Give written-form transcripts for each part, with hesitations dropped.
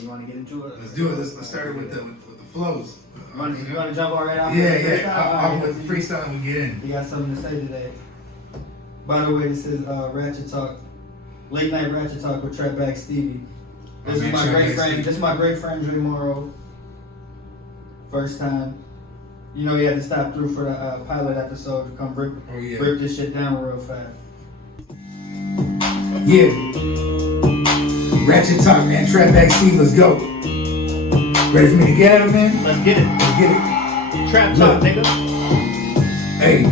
you want to get into it? Let's do it. Let's start it with the flows. You want to jump all right out? Yeah. I'll with freestyle and we get in. You got something to say today. By the way, this is Ratchet Talk, late night Ratchet Talk with Trap Back Stevie. This is my great friend. This is my great friend Dre Marro. First time. You know he had to stop through for the pilot episode to come rip this shit down real fast. Yeah. Ratchet Talk, man. Trap Back Steve, let's go. Ready for me to get at it, man? Let's get it. Let's get it. Trap Talk, nigga. Hey.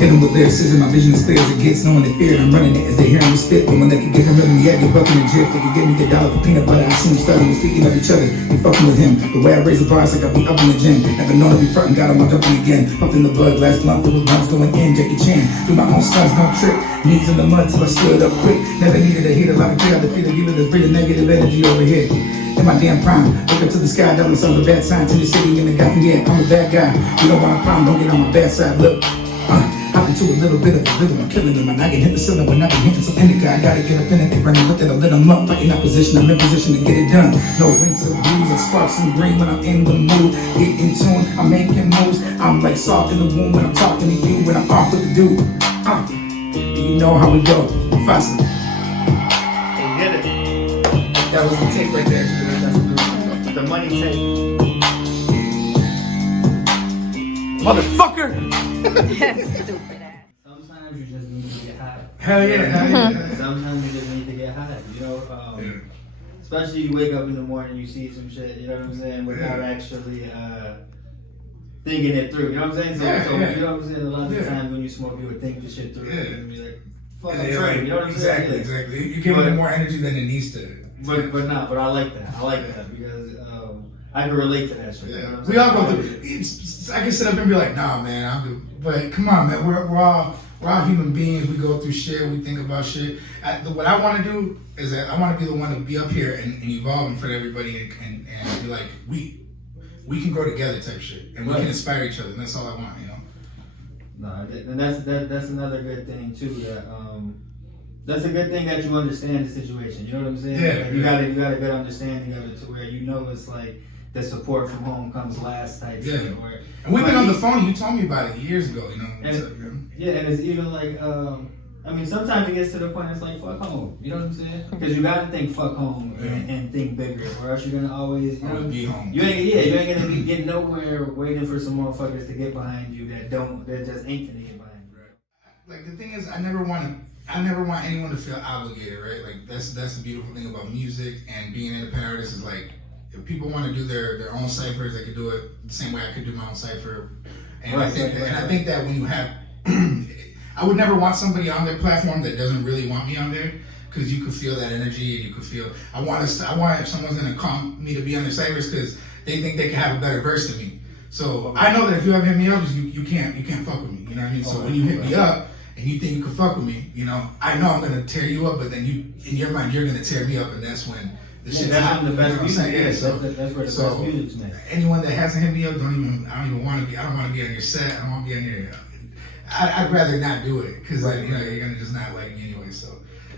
Hitting with lyricism, my vision is clear as it gets. No one in fear, I'm running it as they hear me spit. But when they can get him rhythm, yeah, get bucking and drip. They can give me the dollar for peanut butter. I see him studying, speaking of each other. They fucking with him. The way I raise the bars, like I be up in the gym. Never known to be frontin', got on my jumping again. Puffing the blood, last blunt filled with blunts going in. Jackie Chan, do my own stunts, don't trip. Knees in the mud till I stood up quick. Never needed a heater, lot of clear out the feeling. Give it this breathing negative energy over here. In my damn prime, look up to the sky, that was all the bad signs in the city. In the Gotham, yeah, I'm a bad guy. You don't want a problem, don't get on my bad side. Look, hop into a little bit of the rhythm, I'm killing them. And I can hit the ceiling when I be hitting some indica. I gotta get up in it, they run and look at it, lit them up. Fighting opposition, I'm in position to get it done. No winter blues, I spark some green when I'm in the mood. Get in tune, I'm making moves. I'm like soft in the womb when I'm talking to you. When I'm off with the dude, you know how we go, faster. Get it. That was the take right there. The money take. Motherfucker! Stupid ass. Sometimes you just need to get high. Hell yeah. Sometimes you just need to get high. You know, especially you wake up in the morning, you see some shit. You know what I'm saying? Without actually thinking it through. You know what I'm saying? So you know what I'm saying? A lot of times when you smoke, you would think the shit through and be like, "Fuck, I'm trying." You know what I'm saying? Exactly. You give it more energy than it needs to. But I like that. I like that because I can relate to that shit. Yeah. You know what I'm We all saying? go through. I can sit up and be like, "Nah, man, I'm good." But come on, man, we're all human beings. We go through shit. We think about shit. What I want to do is that I want to be the one to be up here and evolve in front of everybody and be like, we can grow together type shit, and we can inspire each other. And that's all I want, you know. No, and that's another good thing too. That's a good thing that you understand the situation. You know what I'm saying? Yeah. Like, you got a good understanding of it to where you know it's like the support from home comes last type shit. And we've been on the phone. You told me about it years ago. You know. And it's even like I mean, sometimes it gets to the point it's like fuck home. You know what I'm saying? Because you gotta think fuck home and think bigger, or else you're gonna always be home. You ain't gonna be getting nowhere waiting for some motherfuckers to get behind you that just ain't gonna get behind you. Like the thing is, I never want anyone to feel obligated, right? Like that's the beautiful thing about music and being an independent artist is like if people want to do their own ciphers, they could do it the same way I could do my own cipher. And I think that when you have, I would never want somebody on their platform that doesn't really want me on there, because you could feel that energy and you could feel. I want if someone's gonna call me to be on their ciphers because they think they can have a better verse than me. So I know that if you ever hit me up, you can't fuck with me. You know what I mean? So when you hit me up and you think you can fuck with me, you know, I know I'm gonna tear you up, but then in your mind you're gonna tear me up, and that's when the shit's hot. The best music. Yeah, that's where the best music's made. Anyone that hasn't hit me up, I don't want to be on your set. I don't want to be on your. I'd rather not do it because you know you're gonna just not like me anyway. So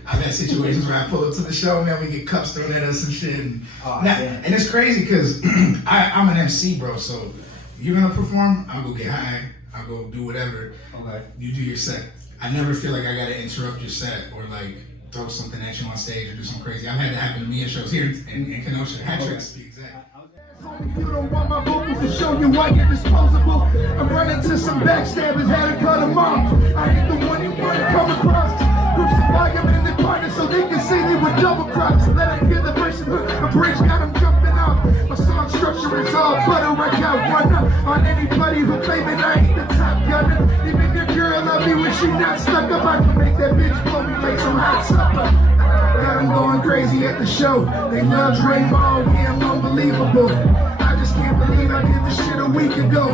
I've had situations where I pull up to the show and then we get cups thrown at us and shit. And it's crazy because I'm an MC, bro. So you're gonna perform, I'll go get high, I'll go do whatever. Okay. You do your set. I never feel like I gotta interrupt your set or like throw something at you on stage or do something crazy. I've had that happen to me in shows here in Kenosha. Hat tricks, to be exact. You don't want my vocals to show you why you're disposable. I'm running to some backstabbers, had to cut them off. I ain't the one you want to come across. Groups of volume in their partner so they can see me with double crops. Let them hear the verse and hook. A bridge got them jumping off. My song structure is all butter. I got one up on anybody who claiming I ain't the top gunner. Even your girl love me when she not stuck up. I can make that bitch blow me like some hot supper. Got them going crazy at the show. They love Dre Marro, yeah, I'm unbelievable. I just can't believe I did this shit a week ago.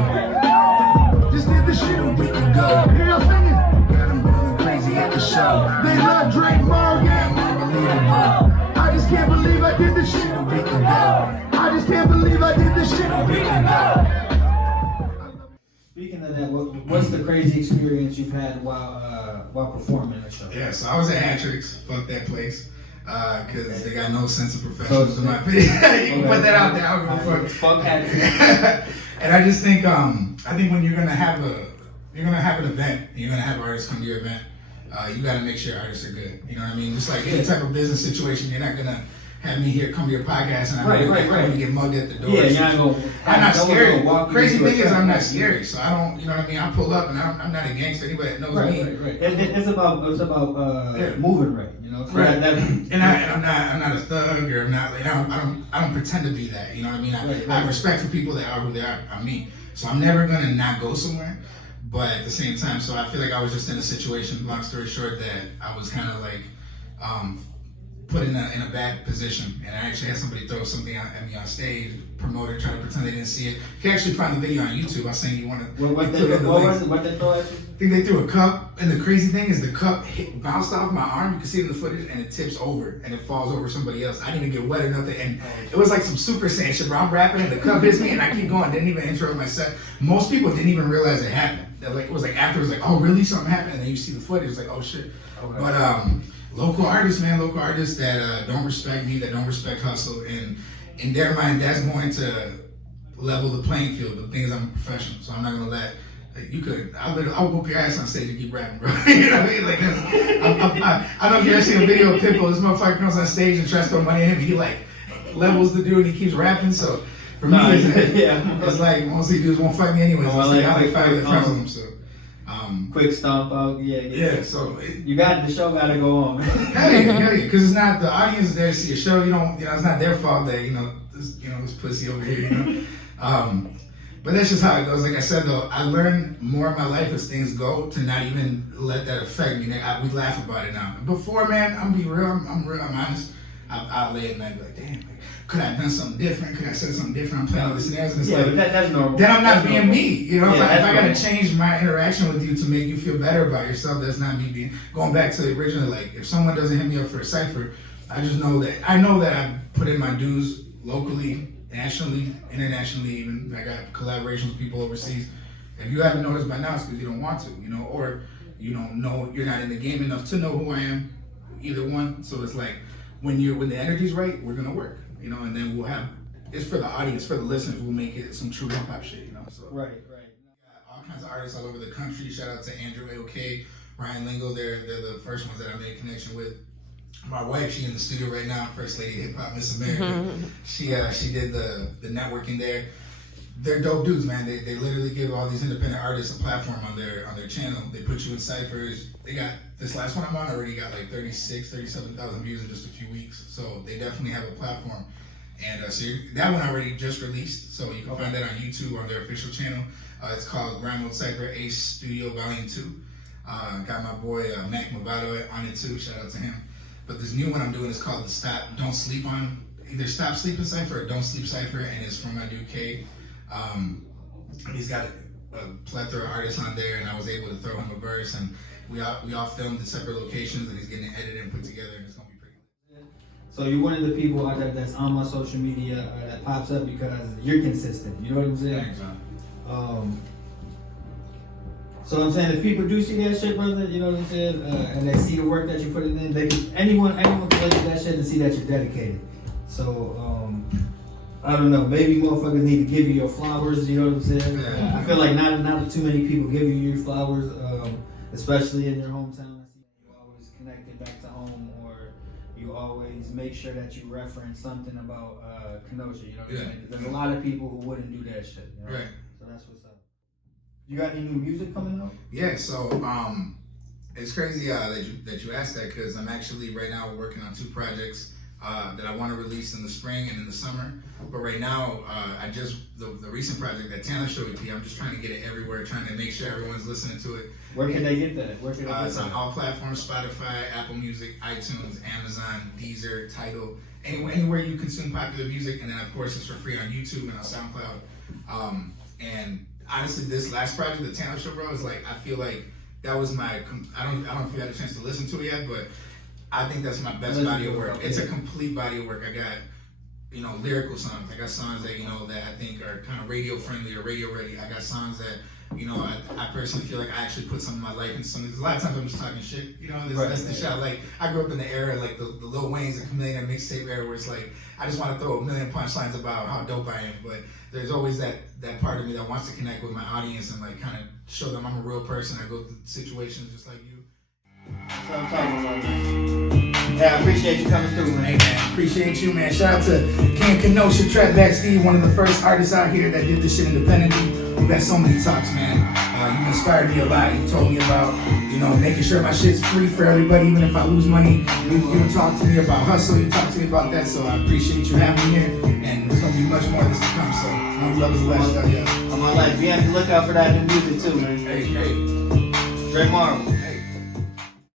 Just did this shit a week ago. Hear y'all singing? Got them going crazy at the show. They love Dre Marro, yeah, I'm unbelievable. I just can't believe I did this shit a week ago. I just can't believe I did this shit a week ago. Speaking of that, what's the crazy experience you've had while performing a show? Yeah, so I was at Hat Tricks. Fuck that place. because they got no sense of professionalism in my opinion. You can put that out there. I don't give a fuck. And I just think, when you're gonna have an event, and you're gonna have artists come to your event, you gotta make sure artists are good. You know what I mean? Just like any type of business situation, you're not gonna have me here come to your podcast and I'm gonna get mugged at the door. Yeah, I'm not scary. Crazy thing is I'm not scary, so I don't. You know what I mean? I pull up and I'm not a gangster. Anybody that knows me. It's about moving right. You know. Right. And I'm not a thug or I'm not like I don't pretend to be that. You know what I mean? I have respect for people that are who they are. I'm me. So I'm never gonna not go somewhere. But at the same time, so I feel like I was just in a situation, long story short, that I was kind of like put in a bad position. And I actually had somebody throw something at me on stage, promoter, try to pretend they didn't see it. You can actually find the video on YouTube. I was saying you want to... What they throw at you? I think they threw a cup, and the crazy thing is the cup bounced off my arm. You can see it in the footage, and it tips over, and it falls over somebody else. I didn't even get wet or nothing, and it was like some Super Saiyan shit, bro. I'm rapping, and the cup hits me, and I keep going. Didn't even interrupt my set. Most people didn't even realize it happened. It was like after, it was like, oh, really? Something happened? And then you see the footage, it's like, oh, shit. Okay. But local artists that don't respect me, that don't respect hustle, and in their mind, that's going to level the playing field. The thing is, I'm a professional, so I'm not going to let... I'll whoop your ass on stage and keep rapping, bro. You know what I mean? Like, I don't know if you ever seen a video of Pitbull. This motherfucker comes on stage and tries to throw money at him. He like levels the dude and he keeps rapping. So for me, it's like most of these dudes won't fight me anyway. I like fight with friends with them. So quick stomp out, yeah. So the show gotta go on. Hell yeah, because it's not the audience is there to see a show. It's not their fault that this pussy over here. But that's just how it goes. Like I said, though, I learned more in my life as things go to not even let that affect me. We laugh about it now. Before, man, I'm be real. I'm real. I'm honest. I'll lay it and I'd be like, damn, could I have done something different? Could I have said something different? I'm playing all these scenarios. And it's like, that's normal. Then I'm not being me. If I got to change my interaction with you to make you feel better about yourself, that's not me being. Going back to the original, like, if someone doesn't hit me up for a cypher, I know that I put in my dues locally, nationally, internationally, even. I got collaborations with people overseas. If you haven't noticed by now, it's because you don't want to, or you don't know, you're not in the game enough to know who I am, either one. So it's like, when the energy's right, we're gonna work, and then we'll have, it's for the audience, for the listeners, we'll make it some true hip hop shit, so. Right. Got all kinds of artists all over the country. Shout out to Andrew A.O.K., Ryan Lingo, they're the first ones that I made a connection with. My wife, she in the studio right now, First Lady of Hip Hop, Miss America. She did the networking there. They're dope dudes, man. They literally give all these independent artists a platform on their channel. They put you in Cyphers. They got, this last one I'm on already got like 37,000 views in just a few weeks. So they definitely have a platform. And that one already just released. So you can find that on YouTube on their official channel. It's called Grind Mode Cypher Ace Studio Volume 2. Got my boy Mac Movado on it too. Shout out to him. But this new one I'm doing is called the Don't Sleep On, either Stop Sleeping Cypher or Don't Sleep Cypher, and it's from my dude K. He's got a plethora of artists on there, and I was able to throw him a verse, and we all filmed at separate locations, and he's getting it edited and put together, and it's gonna be pretty good. So you're one of the people out there that's on my social media that pops up because you're consistent. You know what I'm saying? Thanks, man. So I'm saying, if people do see that shit, brother, you know what I'm saying, and they see the work that you put in, anyone can look at that shit and see that you're dedicated. So I don't know, maybe motherfuckers need to give you your flowers. You know what I'm saying? Yeah. I feel like not too many people give you your flowers, especially in your hometown. I see you always connected back to home, or you always make sure that you reference something about Kenosha. You know what I'm saying? There's a lot of people who wouldn't do that shit. You know? Right. So that's what's up. You got any new music coming out? Yeah, so it's crazy that you asked that, because I'm actually right now working on 2 projects that I want to release in the spring and in the summer. But right now, the recent project, that talent show EP, I'm just trying to get it everywhere, trying to make sure everyone's listening to it. Where can they get that? It's on all platforms: Spotify, Apple Music, iTunes, Amazon, Deezer, Tidal, anywhere you consume popular music. And then of course it's for free on YouTube and on SoundCloud. And honestly, this last project, the talent show, bro, is like, I feel like that was my, I don't know if you had a chance to listen to it yet, but I think that's my best body of work. It's a complete body of work. I got, lyrical songs. I got songs that, that I think are kind of radio friendly or radio ready. I got songs that, I personally feel like I actually put some of my life into some of these. A lot of times I'm just talking shit, that's the shit I like. I grew up in the era, like the Lil Waynes a mixtape era where it's like I just want to throw a million punchlines about how dope I am, but there's always that part of me that wants to connect with my audience and like kind of show them I'm a real person. I go through situations just like you. That's what I'm talking about, man. Yeah, I appreciate you coming through, man. Hey man, appreciate you, man. Shout out to Ken Kenosha, Trap Back Steve, one of the first artists out here that did this shit independently. We've had so many talks, man. You inspired me a lot. You told me about, making sure my shit's free for everybody, even if I lose money. You talk to me about hustle. You talk to me about that. So I appreciate you having me here. And there's gonna be much more of this to come. So love is last. On my life, be on the lookout for that new music too, man. Hey. Dre Marro.